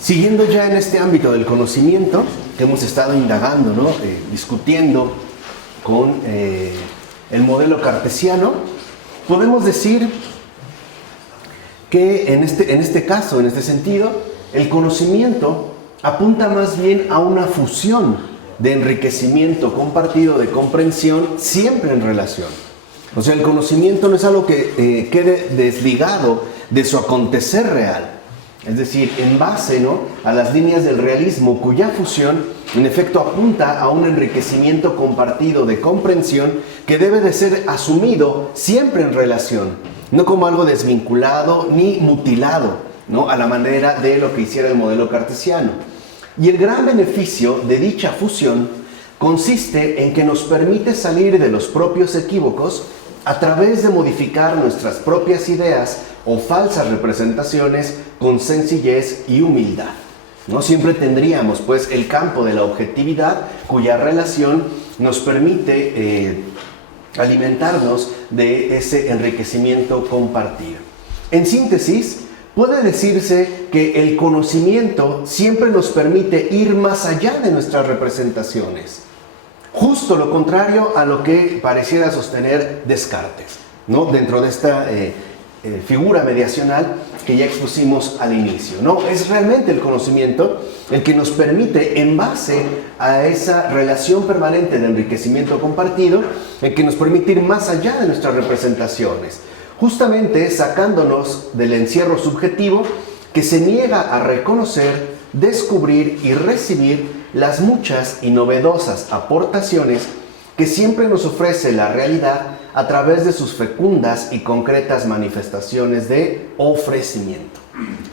Siguiendo ya en este ámbito del conocimiento que hemos estado indagando, ¿no? Discutiendo con el modelo cartesiano, podemos decir que en este caso, en este sentido, el conocimiento apunta más bien a una fusión de enriquecimiento compartido, de comprensión, siempre en relación. O sea, el conocimiento no es algo que quede desligado de su acontecer real. Es decir, en base, ¿no?, a las líneas del realismo, cuya fusión en efecto apunta a un enriquecimiento compartido de comprensión que debe de ser asumido siempre en relación, no como algo desvinculado ni mutilado, ¿no?, a la manera de lo que hiciera el modelo cartesiano. Y el gran beneficio de dicha fusión consiste en que nos permite salir de los propios equívocos a través de modificar nuestras propias ideas o falsas representaciones con sencillez y humildad. No siempre tendríamos pues el campo de la objetividad, cuya relación nos permite alimentarnos de ese enriquecimiento compartido. En síntesis, puede decirse que el conocimiento siempre nos permite ir más allá de nuestras representaciones. Justo lo contrario a lo que pareciera sostener Descartes, ¿no?, dentro de esta figura mediacional que ya expusimos al inicio, ¿no? Es realmente el conocimiento el que nos permite, en base a esa relación permanente de enriquecimiento compartido, el que nos permite ir más allá de nuestras representaciones, justamente sacándonos del encierro subjetivo que se niega a reconocer, descubrir y recibir las muchas y novedosas aportaciones que siempre nos ofrece la realidad a través de sus fecundas y concretas manifestaciones de ofrecimiento,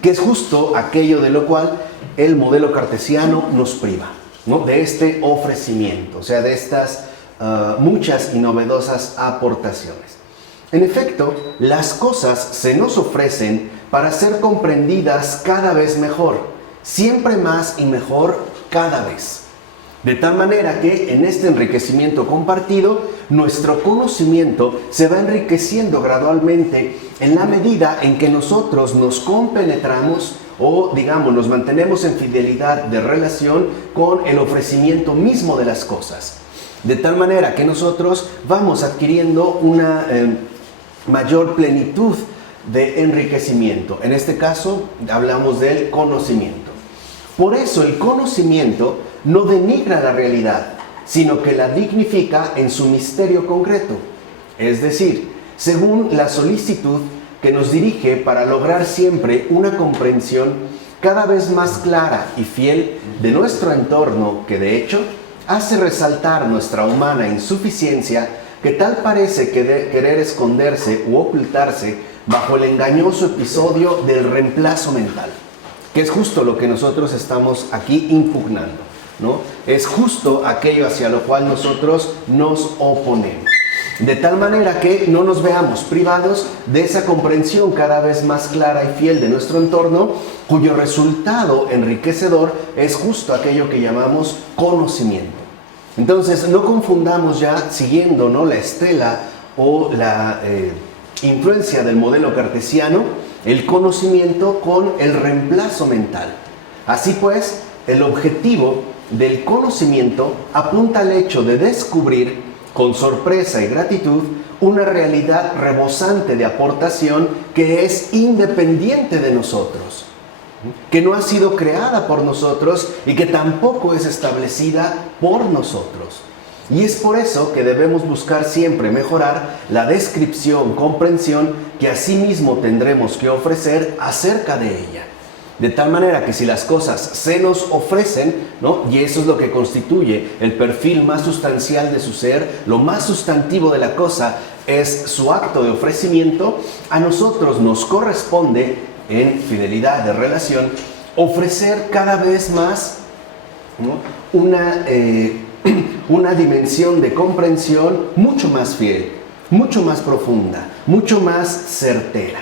que es justo aquello de lo cual el modelo cartesiano nos priva, ¿no?, de este ofrecimiento, o sea, de estas muchas y novedosas aportaciones. En efecto, las cosas se nos ofrecen para ser comprendidas cada vez mejor, siempre más y mejor cada vez. De tal manera que en este enriquecimiento compartido, nuestro conocimiento se va enriqueciendo gradualmente en la medida en que nosotros nos compenetramos o, digamos, nos mantenemos en fidelidad de relación con el ofrecimiento mismo de las cosas. De tal manera que nosotros vamos adquiriendo una mayor plenitud de enriquecimiento. En este caso, hablamos del conocimiento. Por eso el conocimiento no denigra la realidad, sino que la dignifica en su misterio concreto. Es decir, según la solicitud que nos dirige para lograr siempre una comprensión cada vez más clara y fiel de nuestro entorno, que de hecho hace resaltar nuestra humana insuficiencia, que tal parece querer esconderse u ocultarse bajo el engañoso episodio del reemplazo mental, que es justo lo que nosotros estamos aquí impugnando, ¿no? Es justo aquello hacia lo cual nosotros nos oponemos. De tal manera que no nos veamos privados de esa comprensión cada vez más clara y fiel de nuestro entorno, cuyo resultado enriquecedor es justo aquello que llamamos conocimiento. Entonces, no confundamos ya, siguiendo, ¿no?, la estela o la influencia del modelo cartesiano, el conocimiento con el reemplazo mental. Así pues, el objetivo del conocimiento apunta al hecho de descubrir, con sorpresa y gratitud, una realidad rebosante de aportación que es independiente de nosotros, que no ha sido creada por nosotros y que tampoco es establecida por nosotros. Y es por eso que debemos buscar siempre mejorar la descripción, comprensión que asimismo tendremos que ofrecer acerca de ella. De tal manera que si las cosas se nos ofrecen, ¿no?, y eso es lo que constituye el perfil más sustancial de su ser, lo más sustantivo de la cosa es su acto de ofrecimiento, a nosotros nos corresponde, en fidelidad de relación, ofrecer cada vez más, ¿no?, una dimensión de comprensión mucho más fiel, mucho más profunda, mucho más certera.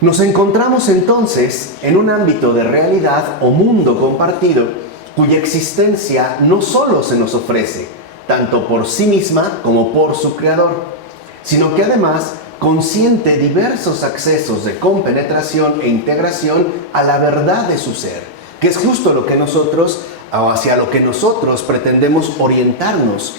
Nos encontramos entonces en un ámbito de realidad o mundo compartido cuya existencia no solo se nos ofrece, tanto por sí misma como por su creador, sino que además consiente diversos accesos de compenetración e integración a la verdad de su ser, que es justo lo que nosotros, o hacia lo que nosotros pretendemos orientarnos.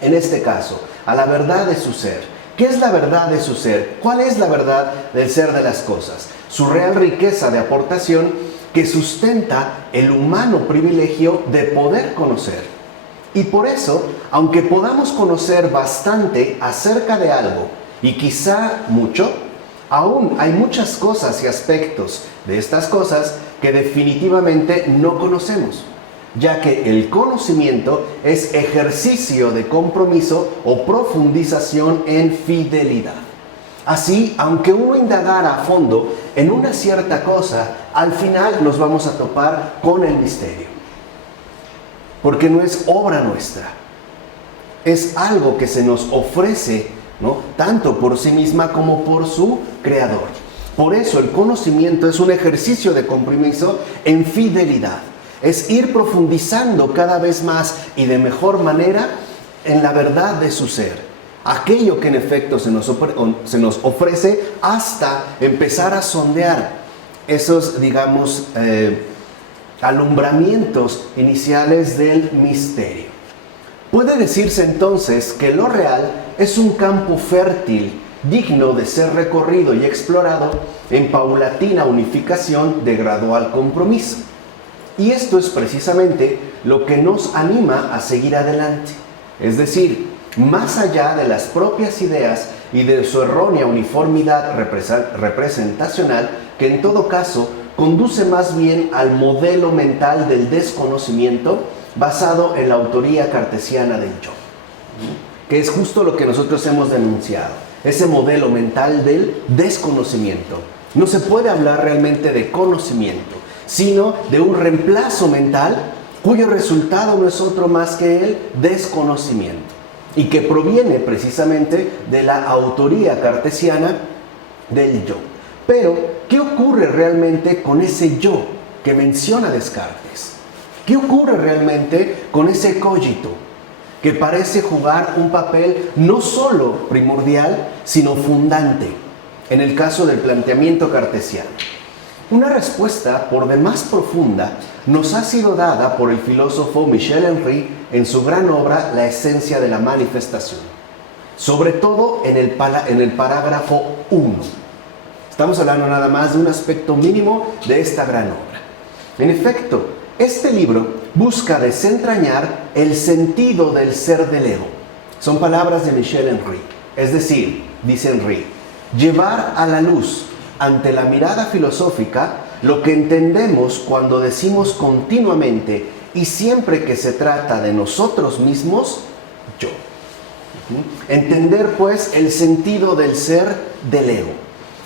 En este caso, a la verdad de su ser. ¿Qué es la verdad de su ser? ¿Cuál es la verdad del ser de las cosas? Su real riqueza de aportación que sustenta el humano privilegio de poder conocer. Y por eso, aunque podamos conocer bastante acerca de algo, y quizá mucho, aún hay muchas cosas y aspectos de estas cosas que definitivamente no conocemos, ya que el conocimiento es ejercicio de compromiso o profundización en fidelidad. Así, aunque uno indagara a fondo en una cierta cosa, al final nos vamos a topar con el misterio. Porque no es obra nuestra, es algo que se nos ofrece, ¿no?, tanto por sí misma como por su creador. Por eso el conocimiento es un ejercicio de compromiso en fidelidad. Es ir profundizando cada vez más y de mejor manera en la verdad de su ser. Aquello que en efecto se nos ofrece hasta empezar a sondear esos, digamos, alumbramientos iniciales del misterio. Puede decirse entonces que lo real es un campo fértil, digno de ser recorrido y explorado en paulatina unificación de gradual compromiso. Y esto es precisamente lo que nos anima a seguir adelante. Es decir, más allá de las propias ideas y de su errónea uniformidad representacional, que en todo caso conduce más bien al modelo mental del desconocimiento basado en la autoría cartesiana del yo, que es justo lo que nosotros hemos denunciado, ese modelo mental del desconocimiento. No se puede hablar realmente de conocimiento, sino de un reemplazo mental cuyo resultado no es otro más que el desconocimiento y que proviene precisamente de la autoría cartesiana del yo. Pero, ¿qué ocurre realmente con ese yo que menciona Descartes? ¿Qué ocurre realmente con ese cogito que parece jugar un papel no solo primordial, sino fundante en el caso del planteamiento cartesiano? Una respuesta por demás profunda nos ha sido dada por el filósofo Michel Henry en su gran obra La esencia de la manifestación, sobre todo en el parágrafo 1. Estamos hablando nada más de un aspecto mínimo de esta gran obra. En efecto, este libro busca desentrañar el sentido del ser del ego. Son palabras de Michel Henry. Es decir, dice Henry, llevar a la luz ante la mirada filosófica lo que entendemos cuando decimos continuamente y siempre que se trata de nosotros mismos, yo. Entender pues el sentido del ser del ego.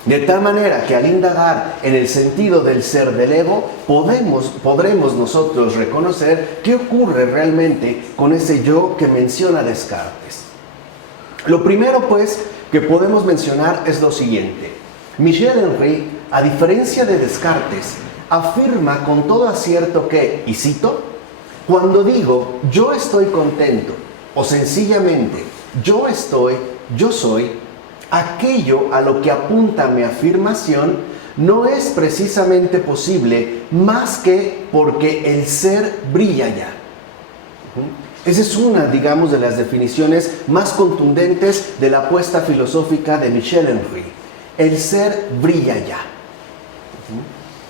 De tal manera que al indagar en el sentido del ser del ego, podremos nosotros reconocer qué ocurre realmente con ese yo que menciona Descartes. Lo primero pues que podemos mencionar es lo siguiente. Michel Henry, a diferencia de Descartes, afirma con todo acierto que, y cito, cuando digo yo estoy contento o sencillamente yo soy, aquello a lo que apunta mi afirmación no es precisamente posible más que porque el ser brilla ya. Esa es una, digamos, de las definiciones más contundentes de la apuesta filosófica de Michel Henry. El ser brilla ya.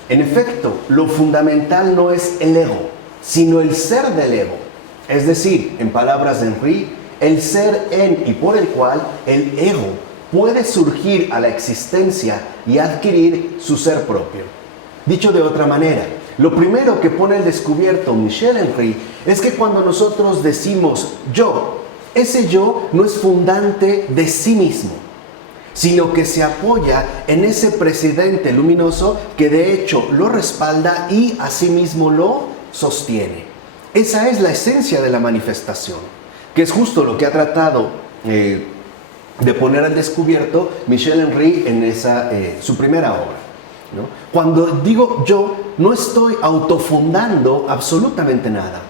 En efecto, lo fundamental no es el ego, sino el ser del ego. Es decir, en palabras de Henry, el ser en y por el cual el ego puede surgir a la existencia y adquirir su ser propio. Dicho de otra manera, lo primero que pone al descubierto Michel Henry es que cuando nosotros decimos yo, ese yo no es fundante de sí mismo, sino que se apoya en ese precedente luminoso que de hecho lo respalda y asimismo lo sostiene. Esa es la esencia de la manifestación, que es justo lo que ha tratado de poner al descubierto Michel Henry en su primera obra, ¿no? Cuando digo yo, no estoy autofundando absolutamente nada.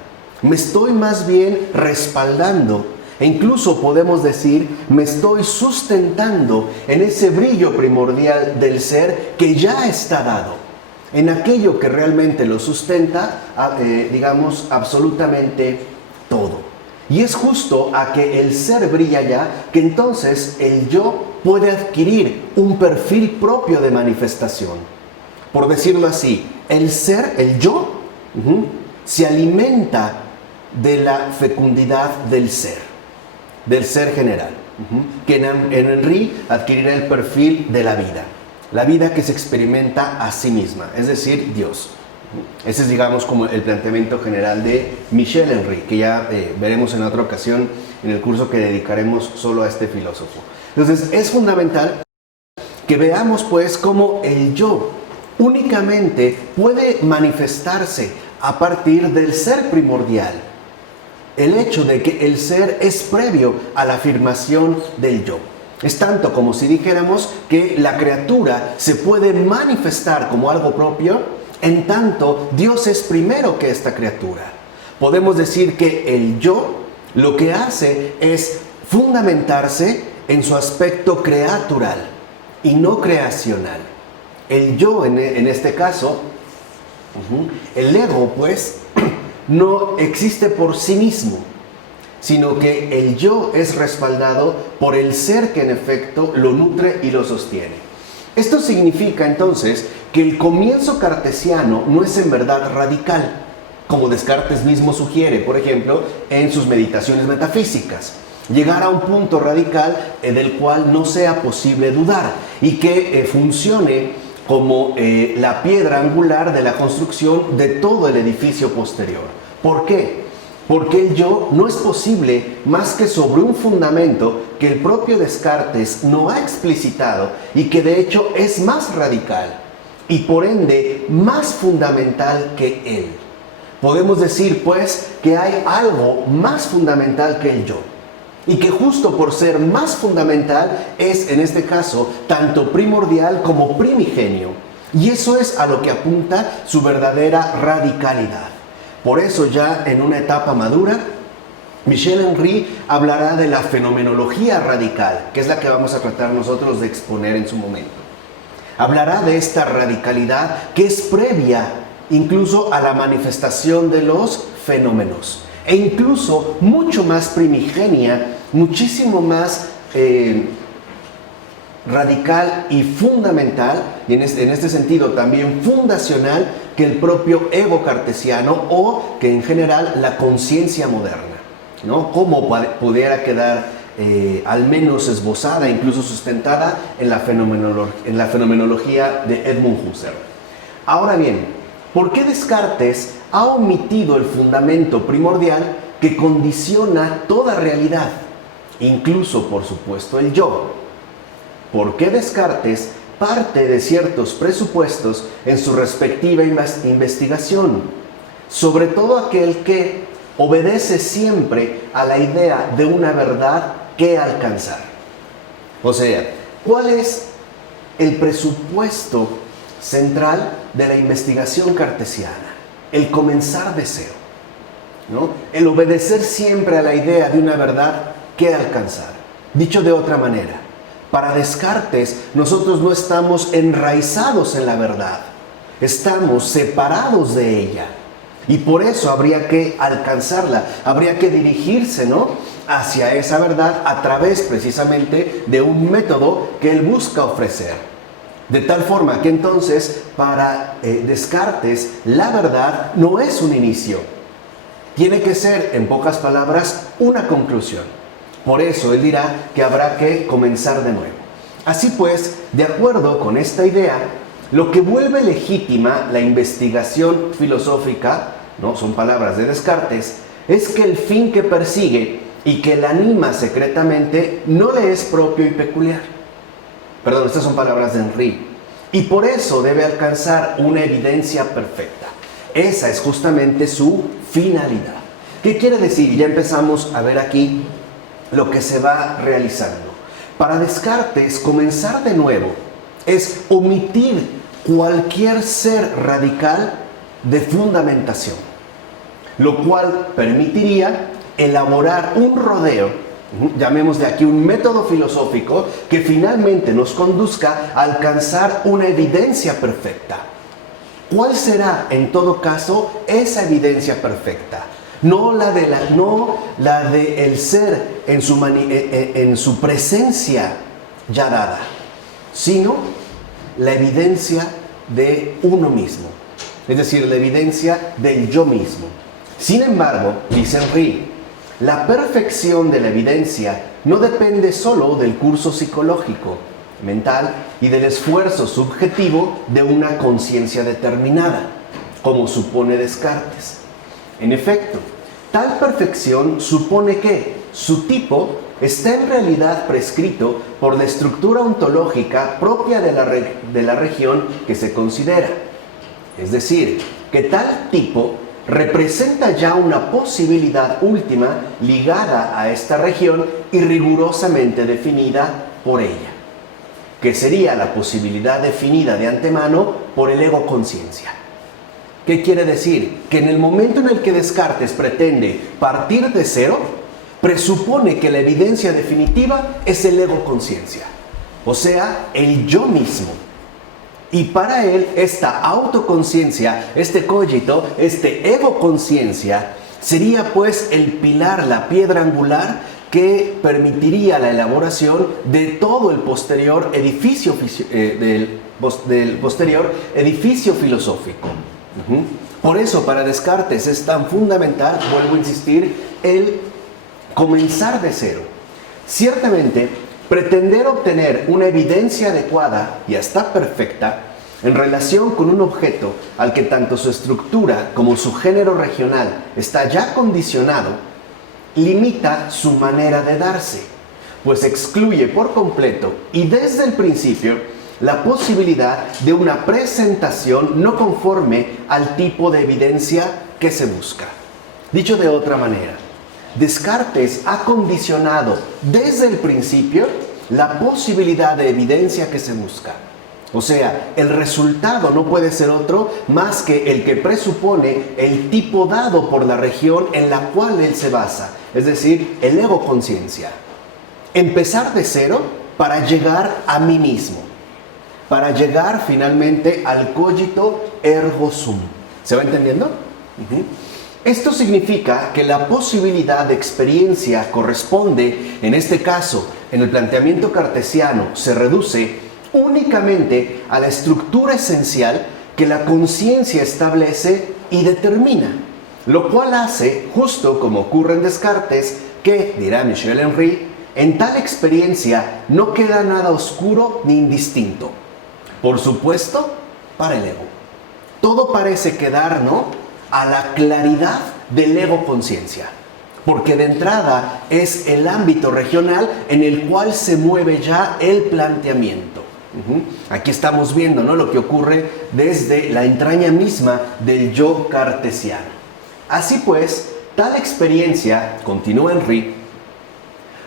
Me estoy más bien respaldando E incluso podemos decir, me estoy sustentando en ese brillo primordial del ser que ya está dado, en aquello que realmente lo sustenta, digamos, absolutamente todo. Y es justo a que el ser brilla ya, que entonces el yo puede adquirir un perfil propio de manifestación. Por decirlo así, el ser, el yo, se alimenta de la fecundidad del ser general, que en Henry adquirirá el perfil de la vida que se experimenta a sí misma, es decir, Dios. Ese es, digamos, como el planteamiento general de Michel Henry, que ya veremos en otra ocasión en el curso que dedicaremos solo a este filósofo. Entonces, es fundamental que veamos, pues, cómo el yo únicamente puede manifestarse a partir del ser primordial. El hecho de que el ser es previo a la afirmación del yo. Es tanto como si dijéramos que la criatura se puede manifestar como algo propio, en tanto Dios es primero que esta criatura. Podemos decir que el yo lo que hace es fundamentarse en su aspecto creatural y no creacional. El yo en este caso, el ego, pues, no existe por sí mismo, sino que el yo es respaldado por el ser que en efecto lo nutre y lo sostiene. Esto significa entonces que el comienzo cartesiano no es en verdad radical, como Descartes mismo sugiere, por ejemplo, en sus meditaciones metafísicas. Llegar a un punto radical del cual no sea posible dudar y que funcione como la piedra angular de la construcción de todo el edificio posterior. ¿Por qué? Porque el yo no es posible más que sobre un fundamento que el propio Descartes no ha explicitado y que de hecho es más radical y por ende más fundamental que él. Podemos decir pues que hay algo más fundamental que el yo y que justo por ser más fundamental es en este caso tanto primordial como primigenio, y eso es a lo que apunta su verdadera radicalidad. Por eso ya en una etapa madura, Michel Henry hablará de la fenomenología radical, que es la que vamos a tratar nosotros de exponer en su momento. Hablará de esta radicalidad que es previa incluso a la manifestación de los fenómenos, e incluso mucho más primigenia, muchísimo más radical y fundamental, y en este sentido también fundacional, que el propio ego cartesiano o que en general la conciencia moderna, ¿no? Cómo pudiera quedar al menos esbozada, incluso sustentada en la fenomenología de Edmund Husserl. Ahora bien, ¿por qué Descartes ha omitido el fundamento primordial que condiciona toda realidad, incluso por supuesto el yo? ¿Por qué Descartes parte de ciertos presupuestos en su respectiva investigación? Sobre todo aquel que obedece siempre a la idea de una verdad que alcanzar. O sea, ¿cuál es el presupuesto central de la investigación cartesiana? El comenzar de cero, ¿no? El obedecer siempre a la idea de una verdad que alcanzar. Dicho de otra manera, para Descartes, nosotros no estamos enraizados en la verdad, estamos separados de ella. Y por eso habría que alcanzarla, habría que dirigirse, ¿no?, hacia esa verdad a través precisamente de un método que él busca ofrecer. De tal forma que entonces para Descartes la verdad no es un inicio, tiene que ser, en pocas palabras, una conclusión. Por eso él dirá que habrá que comenzar de nuevo. Así pues, de acuerdo con esta idea, lo que vuelve legítima la investigación filosófica, ¿no?, son palabras de Descartes, es que el fin que persigue y que la anima secretamente no le es propio y peculiar. Perdón, estas son palabras de Henry. Y por eso debe alcanzar una evidencia perfecta. Esa es justamente su finalidad. ¿Qué quiere decir? Ya empezamos a ver aquí lo que se va realizando. Para Descartes, comenzar de nuevo es omitir cualquier ser radical de fundamentación, lo cual permitiría elaborar un rodeo Llamemos de aquí un método filosófico que finalmente nos conduzca a alcanzar una evidencia perfecta. ¿Cuál será, en todo caso, esa evidencia perfecta? No la de el ser en su presencia ya dada, sino la evidencia de uno mismo, es decir, la evidencia del yo mismo. Sin embargo, dice Henry, la perfección de la evidencia no depende solo del curso psicológico, mental y del esfuerzo subjetivo de una conciencia determinada, como supone Descartes. En efecto, tal perfección supone que su tipo está en realidad prescrito por la estructura ontológica propia de la región que se considera. Es decir, que tal tipo representa ya una posibilidad última ligada a esta región y rigurosamente definida por ella, que sería la posibilidad definida de antemano por el ego conciencia. ¿Qué quiere decir? Que en el momento en el que Descartes pretende partir de cero, presupone que la evidencia definitiva es el ego conciencia, o sea, el yo mismo. Y para él, esta autoconciencia, este cogito, este ego conciencia, sería pues el pilar, la piedra angular que permitiría la elaboración de todo el posterior edificio, del posterior edificio filosófico. Por eso, para Descartes es tan fundamental, vuelvo a insistir, el comenzar de cero. Ciertamente, pretender obtener una evidencia adecuada y hasta perfecta en relación con un objeto al que tanto su estructura como su género regional está ya condicionado, limita su manera de darse, pues excluye por completo y desde el principio la posibilidad de una presentación no conforme al tipo de evidencia que se busca. Dicho de otra manera, Descartes ha condicionado desde el principio la posibilidad de evidencia que se busca. O sea, el resultado no puede ser otro más que el que presupone el tipo dado por la región en la cual él se basa, es decir, el ego conciencia. Empezar de cero para llegar a mí mismo, para llegar finalmente al cogito ergo sum. ¿Se va entendiendo? Esto significa que la posibilidad de experiencia corresponde, en este caso, en el planteamiento cartesiano, se reduce únicamente a la estructura esencial que la conciencia establece y determina, lo cual hace, justo como ocurre en Descartes, que, dirá Michel Henry, en tal experiencia no queda nada oscuro ni indistinto. Por supuesto, para el ego. Todo parece quedar, ¿no?, a la claridad del ego conciencia, porque de entrada es el ámbito regional en el cual se mueve ya el planteamiento. Aquí estamos viendo, ¿no?, lo que ocurre desde la entraña misma del yo cartesiano. Así pues, tal experiencia, continúa Henry,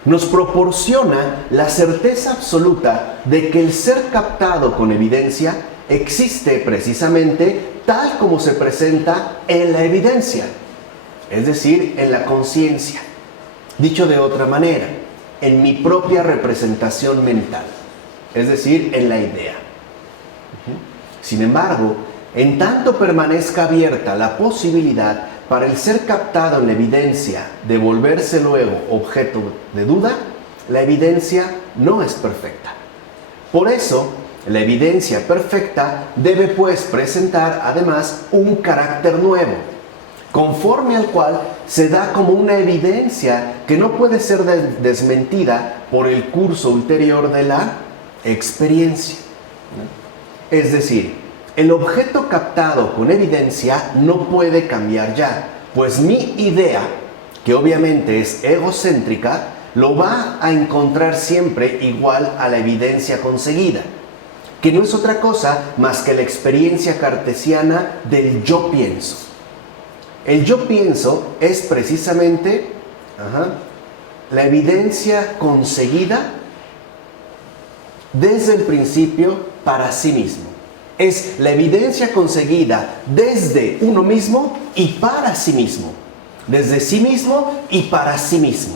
nos proporciona la certeza absoluta de que el ser captado con evidencia existe precisamente tal como se presenta en la evidencia, es decir, en la conciencia. Dicho de otra manera, en mi propia representación mental, es decir, en la idea. Sin embargo, en tanto permanezca abierta la posibilidad para el ser captado en la evidencia de volverse luego objeto de duda, la evidencia no es perfecta. Por eso, la evidencia perfecta debe pues presentar además un carácter nuevo, conforme al cual se da como una evidencia que no puede ser desmentida por el curso ulterior de la experiencia. Es decir, el objeto captado con evidencia no puede cambiar ya, pues mi idea, que obviamente es egocéntrica, lo va a encontrar siempre igual a la evidencia conseguida, que no es otra cosa más que la experiencia cartesiana del yo pienso. El yo pienso es precisamente la evidencia conseguida desde el principio para sí mismo. Es la evidencia conseguida desde uno mismo y para sí mismo. Desde sí mismo y para sí mismo.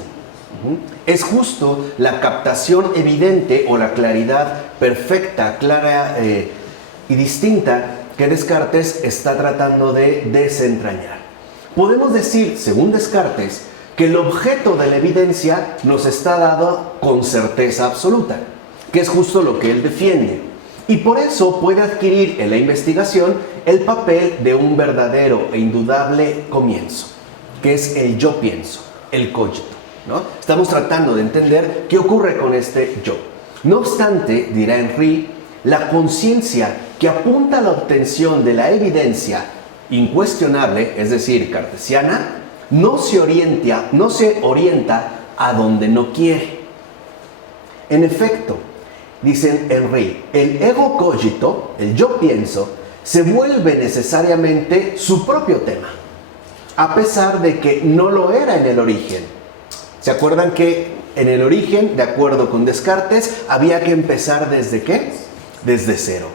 es justo la captación evidente o la claridad perfecta, clara y distinta que Descartes está tratando de desentrañar. Podemos decir, según Descartes, que el objeto de la evidencia nos está dado con certeza absoluta, que es justo lo que él defiende. Y por eso puede adquirir en la investigación el papel de un verdadero e indudable comienzo, que es el yo pienso, el cogito, ¿no? Estamos tratando de entender qué ocurre con este yo. No obstante, dirá Henry, la conciencia que apunta a la obtención de la evidencia incuestionable, es decir, cartesiana, no se orienta a donde no quiere. En efecto, dicen Henry, el ego cogito, el yo pienso, se vuelve necesariamente su propio tema, a pesar de que no lo era en el origen. ¿Se acuerdan que en el origen, de acuerdo con Descartes, había que empezar desde qué? Desde cero.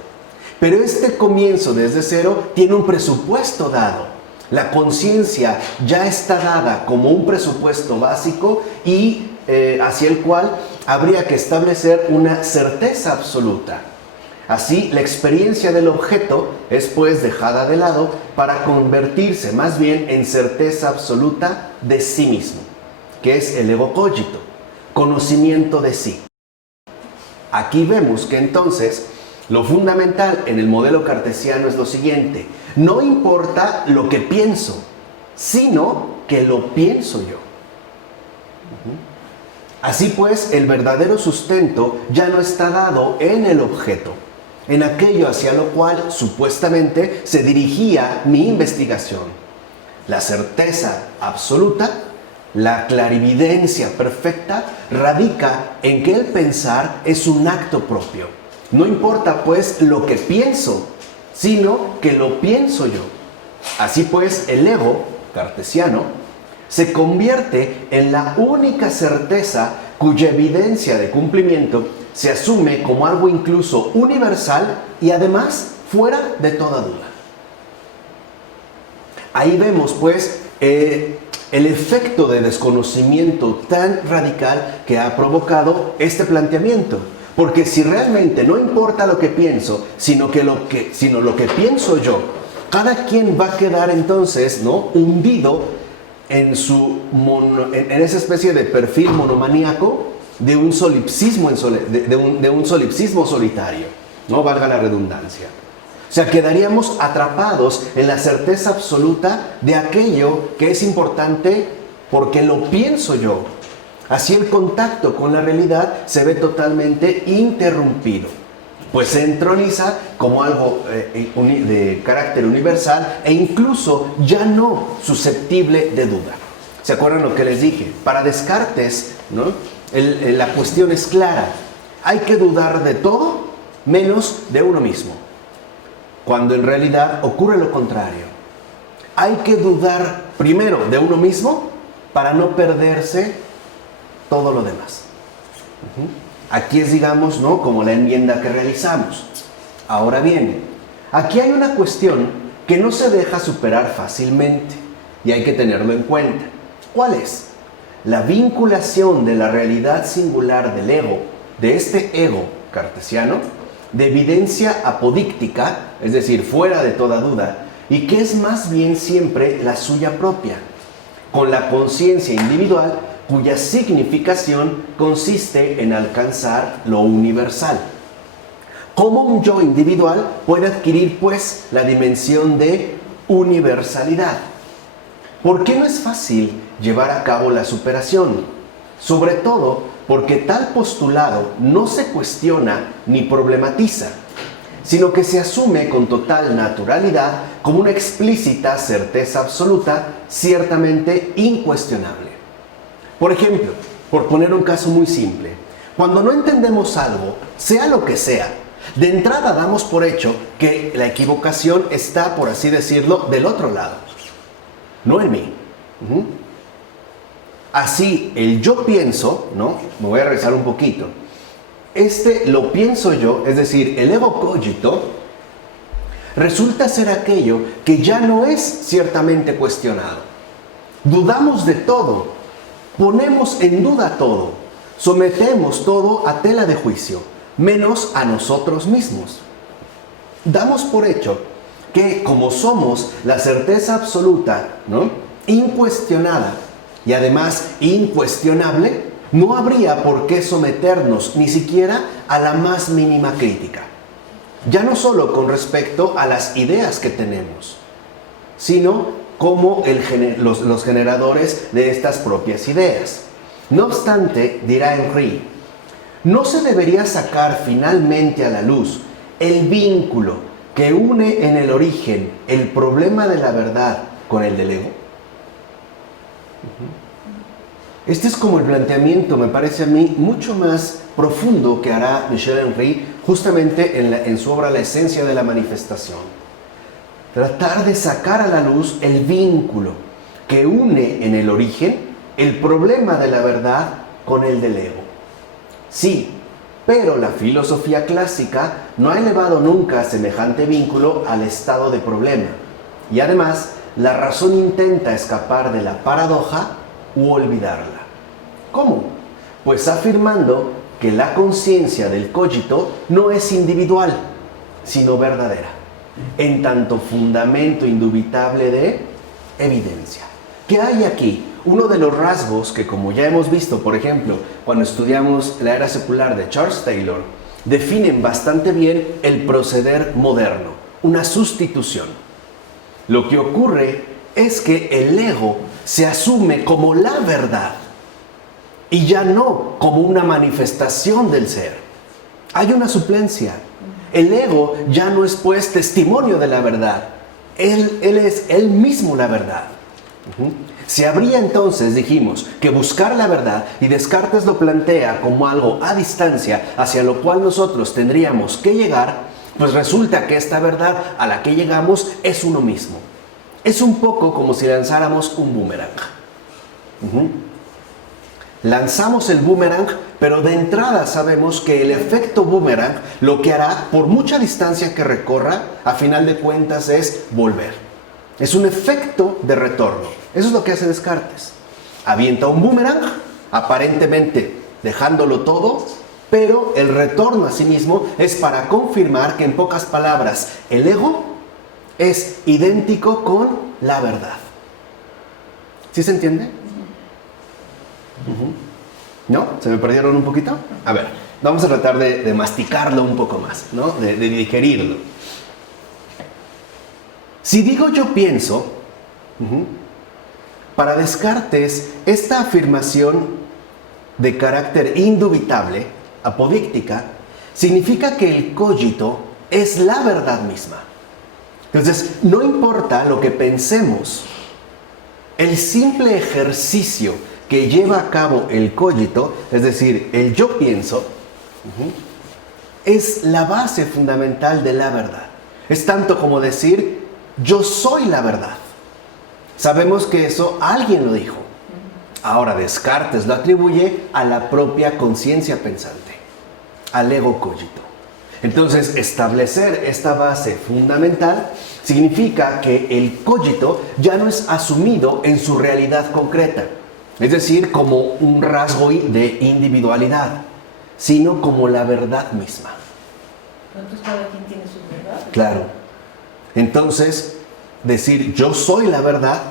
Pero este comienzo desde cero tiene un presupuesto dado. La conciencia ya está dada como un presupuesto básico y hacia el cual habría que establecer una certeza absoluta. Así, la experiencia del objeto es pues dejada de lado para convertirse más bien en certeza absoluta de sí mismo, que es el ego cogito, conocimiento de sí. Aquí vemos que entonces lo fundamental en el modelo cartesiano es lo siguiente: no importa lo que pienso, sino que lo pienso yo. Así pues, el verdadero sustento ya no está dado en el objeto, en aquello hacia lo cual supuestamente se dirigía mi investigación. La certeza absoluta, la clarividencia perfecta, radica en que el pensar es un acto propio. No importa pues lo que pienso, sino que lo pienso yo. Así pues, el ego cartesiano se convierte en la única certeza cuya evidencia de cumplimiento se asume como algo incluso universal y además fuera de toda duda. Ahí vemos pues el efecto de desconocimiento tan radical que ha provocado este planteamiento. Porque si realmente no importa lo que pienso, sino lo que pienso yo, cada quien va a quedar entonces, ¿no?, hundido en esa especie de perfil monomaníaco de un solipsismo, de un solipsismo solitario, no valga la redundancia. O sea, quedaríamos atrapados en la certeza absoluta de aquello que es importante porque lo pienso yo. Así el contacto con la realidad se ve totalmente interrumpido, pues se entroniza como algo de carácter universal e incluso ya no susceptible de duda. ¿Se acuerdan lo que les dije? Para Descartes, ¿no?, la cuestión es clara. Hay que dudar de todo menos de uno mismo, cuando en realidad ocurre lo contrario. Hay que dudar primero de uno mismo para no perderse todo lo demás. Aquí es, digamos, ¿no?, como la enmienda que realizamos. Ahora bien, aquí hay una cuestión que no se deja superar fácilmente y hay que tenerlo en cuenta. ¿Cuál es? La vinculación de la realidad singular del ego, de este ego cartesiano, de evidencia apodíctica, es decir, fuera de toda duda, y que es más bien siempre la suya propia, con la conciencia individual cuya significación consiste en alcanzar lo universal. ¿Cómo un yo individual puede adquirir, pues, la dimensión de universalidad? ¿Por qué no es fácil llevar a cabo la superación? Sobre todo porque tal postulado no se cuestiona ni problematiza, sino que se asume con total naturalidad como una explícita certeza absoluta, ciertamente incuestionable. Por ejemplo, por poner un caso muy simple, cuando no entendemos algo, sea lo que sea, de entrada damos por hecho que la equivocación está, por así decirlo, del otro lado, no en mí. Así, el yo pienso, ¿no?, me voy a regresar un poquito, lo pienso yo, es decir, el ego cogito, resulta ser aquello que ya no es ciertamente cuestionado. Dudamos de todo. Ponemos en duda todo, sometemos todo a tela de juicio, menos a nosotros mismos. Damos por hecho que como somos la certeza absoluta, ¿no?, incuestionada y además incuestionable, no habría por qué someternos ni siquiera a la más mínima crítica. Ya no solo con respecto a las ideas que tenemos, sino como los generadores de estas propias ideas. No obstante, dirá Henry, ¿no se debería sacar finalmente a la luz el vínculo que une en el origen el problema de la verdad con el del ego? Este es como el planteamiento, me parece a mí, mucho más profundo que hará Michel Henry justamente en su obra La esencia de la manifestación. Tratar de sacar a la luz el vínculo que une en el origen el problema de la verdad con el del ego. Sí, pero la filosofía clásica no ha elevado nunca semejante vínculo al estado de problema. Y además, la razón intenta escapar de la paradoja u olvidarla. ¿Cómo? Pues afirmando que la conciencia del cogito no es individual, sino verdadera, en tanto fundamento indubitable de evidencia. ¿Qué hay aquí? Uno de los rasgos que, como ya hemos visto, por ejemplo, cuando estudiamos la era secular de Charles Taylor, definen bastante bien el proceder moderno, una sustitución. Lo que ocurre es que el ego se asume como la verdad y ya no como una manifestación del ser. Hay una suplencia. El ego ya no es pues testimonio de la verdad. Él es él mismo la verdad. Se habría entonces, dijimos, que buscar la verdad, y Descartes lo plantea como algo a distancia hacia lo cual nosotros tendríamos que llegar, pues resulta que esta verdad a la que llegamos es uno mismo. Es un poco como si lanzáramos un boomerang. Lanzamos el boomerang, pero de entrada sabemos que el efecto boomerang lo que hará, por mucha distancia que recorra, a final de cuentas es volver. Es un efecto de retorno. Eso es lo que hace Descartes. Avienta un boomerang, aparentemente dejándolo todo, pero el retorno a sí mismo es para confirmar que, en pocas palabras, el ego es idéntico con la verdad. ¿Sí se entiende? ¿No? ¿Se me perdieron un poquito? A ver, vamos a tratar de masticarlo un poco más, ¿no? De digerirlo. Si digo yo pienso, para Descartes, esta afirmación de carácter indubitable, apodíctica, significa que el cogito es la verdad misma. Entonces, no importa lo que pensemos, el simple ejercicio que lleva a cabo el cogito, es decir, el yo pienso, es la base fundamental de la verdad. Es tanto como decir, yo soy la verdad. Sabemos que eso alguien lo dijo. Ahora Descartes lo atribuye a la propia conciencia pensante, al ego cogito. Entonces, establecer esta base fundamental significa que el cogito ya no es asumido en su realidad concreta, es decir, como un rasgo de individualidad, sino como la verdad misma. Entonces, cada quien tiene su verdad. Claro. Entonces, decir yo soy la verdad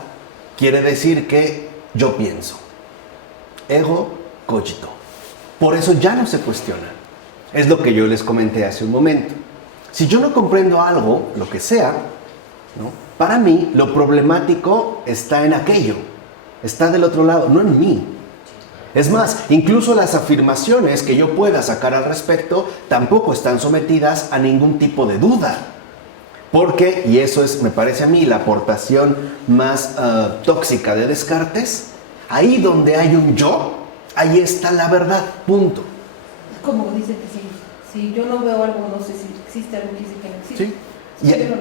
quiere decir que yo pienso. Ego cogito. Por eso ya no se cuestiona. Es lo que yo les comenté hace un momento. Si yo no comprendo algo, lo que sea, ¿no?, para mí lo problemático está en aquello. Está del otro lado, no en mí. Es más, incluso las afirmaciones que yo pueda sacar al respecto tampoco están sometidas a ningún tipo de duda. Porque, y eso es, me parece a mí, la aportación más tóxica de Descartes, ahí donde hay un yo, ahí está la verdad, punto. Es como dicen que si yo no veo algo, no sé si existe, algo que dice que no existe. Sí. Si yo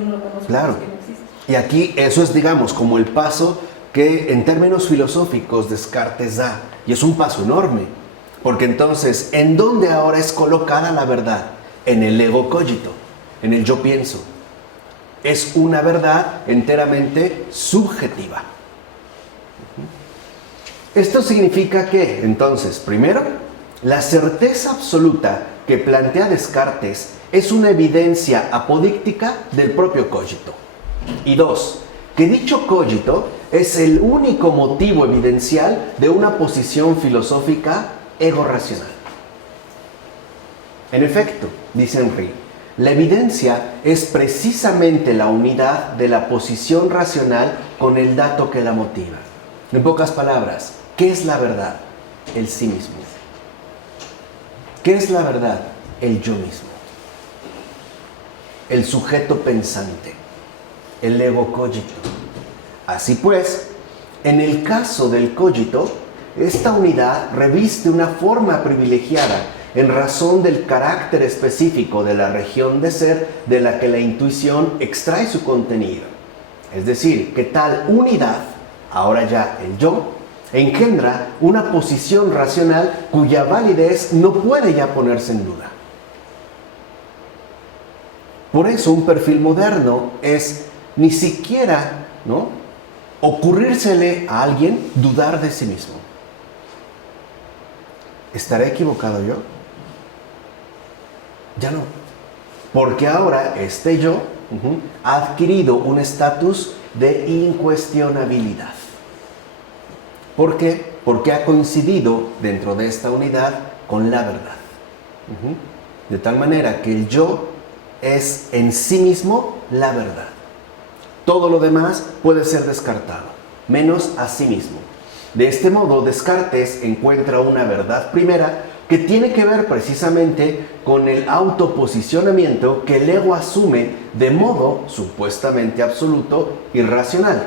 no lo conozco, Claro. que no existe. Y aquí eso es, digamos, como el paso que en términos filosóficos Descartes da. Y es un paso enorme. Porque entonces, ¿en dónde ahora es colocada la verdad? En el ego cogito, en el yo pienso. Es una verdad enteramente subjetiva. Esto significa que, entonces, primero, la certeza absoluta que plantea Descartes es una evidencia apodíctica del propio cogito. Y dos, que dicho cogito es el único motivo evidencial de una posición filosófica ego-racional. En efecto, dice Henry, la evidencia es precisamente la unidad de la posición racional con el dato que la motiva. En pocas palabras, ¿qué es la verdad? El sí mismo. ¿Qué es la verdad? El yo mismo. El sujeto pensante. El ego cogito. Así pues, en el caso del cogito, esta unidad reviste una forma privilegiada en razón del carácter específico de la región de ser de la que la intuición extrae su contenido. Es decir, que tal unidad, ahora ya el yo, engendra una posición racional cuya validez no puede ya ponerse en duda. Por eso un perfil moderno es ni siquiera, ¿no?, ocurrírsele a alguien dudar de sí mismo. ¿Estaré equivocado yo? Ya no. Porque ahora este yo ha adquirido un estatus de incuestionabilidad. ¿Por qué? Porque ha coincidido dentro de esta unidad con la verdad. De tal manera que el yo es en sí mismo la verdad. Todo lo demás puede ser descartado, menos a sí mismo. De este modo, Descartes encuentra una verdad primera que tiene que ver precisamente con el autoposicionamiento que el ego asume de modo supuestamente absoluto y racional.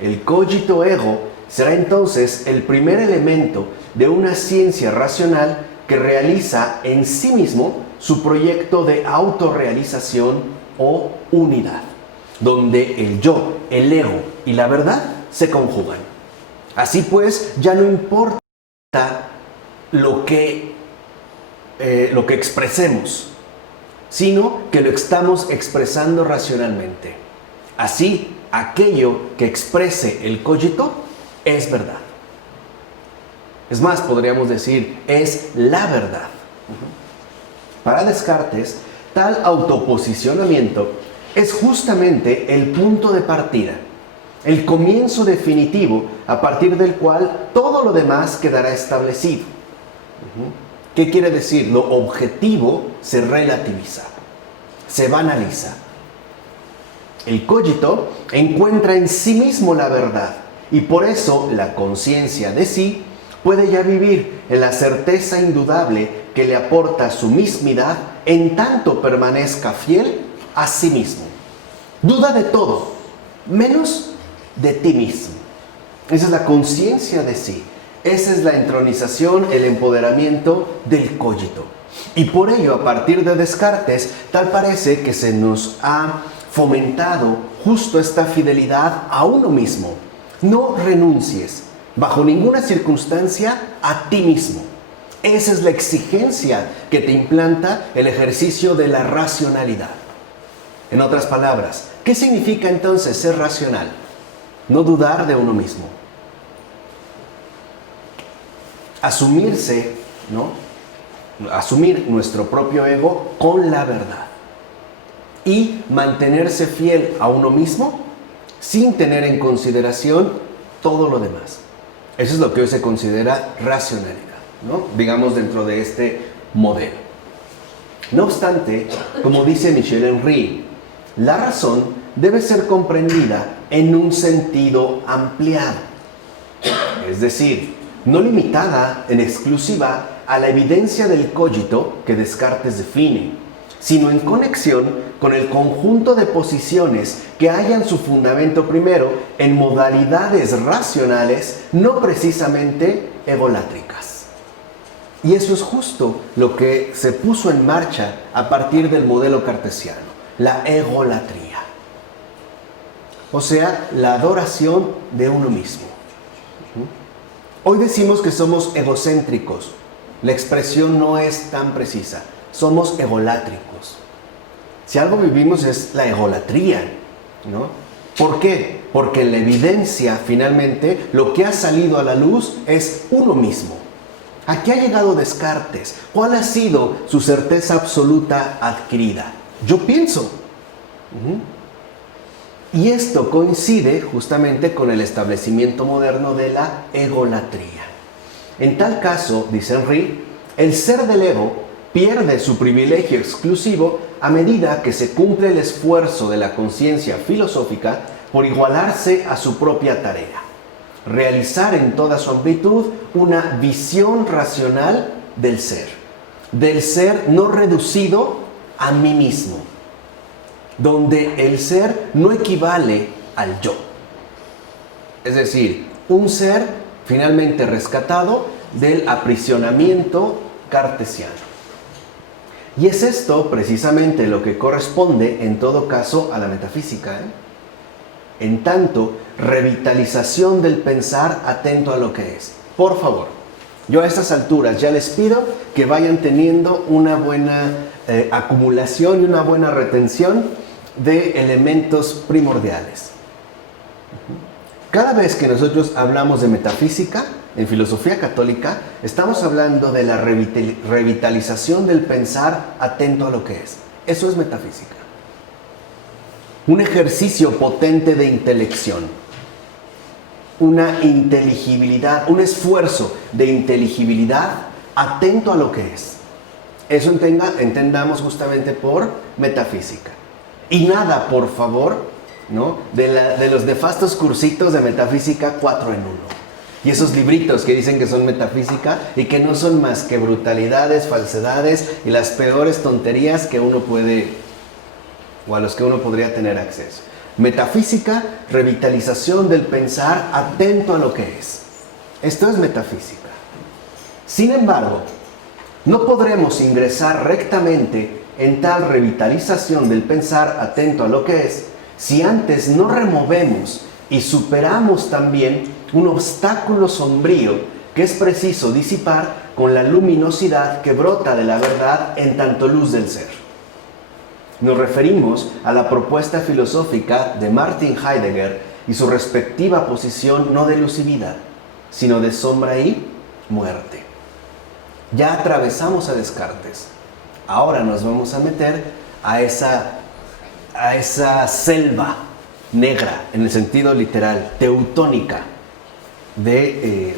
El cogito ego será entonces el primer elemento de una ciencia racional que realiza en sí mismo su proyecto de autorrealización o unidad, donde el yo, el ego y la verdad se conjugan. Así pues, ya no importa lo que expresemos, sino que lo estamos expresando racionalmente. Así, aquello que exprese el cogito es verdad. Es más, podríamos decir, es la verdad. Para Descartes, tal autoposicionamiento es justamente el punto de partida, el comienzo definitivo a partir del cual todo lo demás quedará establecido. ¿Qué quiere decir? Lo objetivo se relativiza, se banaliza. El cogito encuentra en sí mismo la verdad y por eso la conciencia de sí puede ya vivir en la certeza indudable que le aporta su mismidad en tanto permanezca fiel a sí mismo. Duda de todo, menos de ti mismo. Esa es la conciencia de sí. Esa es la entronización, el empoderamiento del cogito. Y por ello, a partir de Descartes, tal parece que se nos ha fomentado justo esta fidelidad a uno mismo. No renuncies bajo ninguna circunstancia a ti mismo. Esa es la exigencia que te implanta el ejercicio de la racionalidad. En otras palabras, ¿qué significa entonces ser racional? No dudar de uno mismo. Asumirse, ¿no? Asumir nuestro propio ego con la verdad. Y mantenerse fiel a uno mismo sin tener en consideración todo lo demás. Eso es lo que hoy se considera racionalidad, ¿no? Digamos dentro de este modelo. No obstante, como dice Michel Henry, la razón debe ser comprendida en un sentido ampliado, es decir, no limitada en exclusiva a la evidencia del cogito que Descartes define, sino en conexión con el conjunto de posiciones que hallan su fundamento primero en modalidades racionales, no precisamente egolátricas. Y eso es justo lo que se puso en marcha a partir del modelo cartesiano, la egolatría. O sea, la adoración de uno mismo. Hoy decimos que somos egocéntricos. La expresión no es tan precisa. Somos egolátricos. Si algo vivimos es la egolatría, ¿no? ¿Por qué? Porque en la evidencia, finalmente, lo que ha salido a la luz es uno mismo. ¿A qué ha llegado Descartes? ¿Cuál ha sido su certeza absoluta adquirida? Yo pienso. Y esto coincide justamente con el establecimiento moderno de la egolatría. En tal caso, dice Henry, el ser del ego pierde su privilegio exclusivo a medida que se cumple el esfuerzo de la conciencia filosófica por igualarse a su propia tarea, realizar en toda su amplitud una visión racional del ser no reducido a mí mismo, donde el ser no equivale al yo. Es decir, un ser finalmente rescatado del aprisionamiento cartesiano. Y es esto precisamente lo que corresponde en todo caso a la metafísica, En tanto, revitalización del pensar atento a lo que es. Por favor, yo a estas alturas ya les pido que vayan teniendo una buena acumulación y una buena retención de elementos primordiales. Cada vez que nosotros hablamos de metafísica, en filosofía católica, estamos hablando de la revitalización del pensar atento a lo que es. Eso es metafísica. Un ejercicio potente de intelección. Una inteligibilidad, un esfuerzo de inteligibilidad atento a lo que es. Eso entendamos justamente por metafísica. Y nada, por favor, ¿no?, de los nefastos cursitos de metafísica 4 en 1. Y esos libritos que dicen que son metafísica y que no son más que brutalidades, falsedades y las peores tonterías que uno puede, o a los que uno podría tener acceso. Metafísica, revitalización del pensar atento a lo que es. Esto es metafísica. Sin embargo, no podremos ingresar rectamente en tal revitalización del pensar atento a lo que es si antes no removemos y superamos también un obstáculo sombrío que es preciso disipar con la luminosidad que brota de la verdad en tanto luz del ser. Nos referimos a la propuesta filosófica de Martin Heidegger y su respectiva posición no de elusividad, sino de sombra y muerte. Ya atravesamos a Descartes. Ahora nos vamos a meter a esa selva negra, en el sentido literal, teutónica, de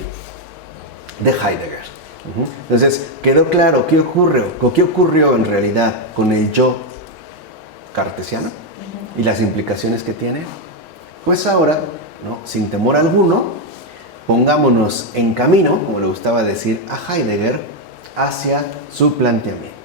Heidegger. Entonces, quedó claro qué ocurrió en realidad con el yo cartesiano y las implicaciones que tiene. Pues ahora, ¿no?, sin temor alguno, pongámonos en camino, como le gustaba decir a Heidegger, hacia su planteamiento.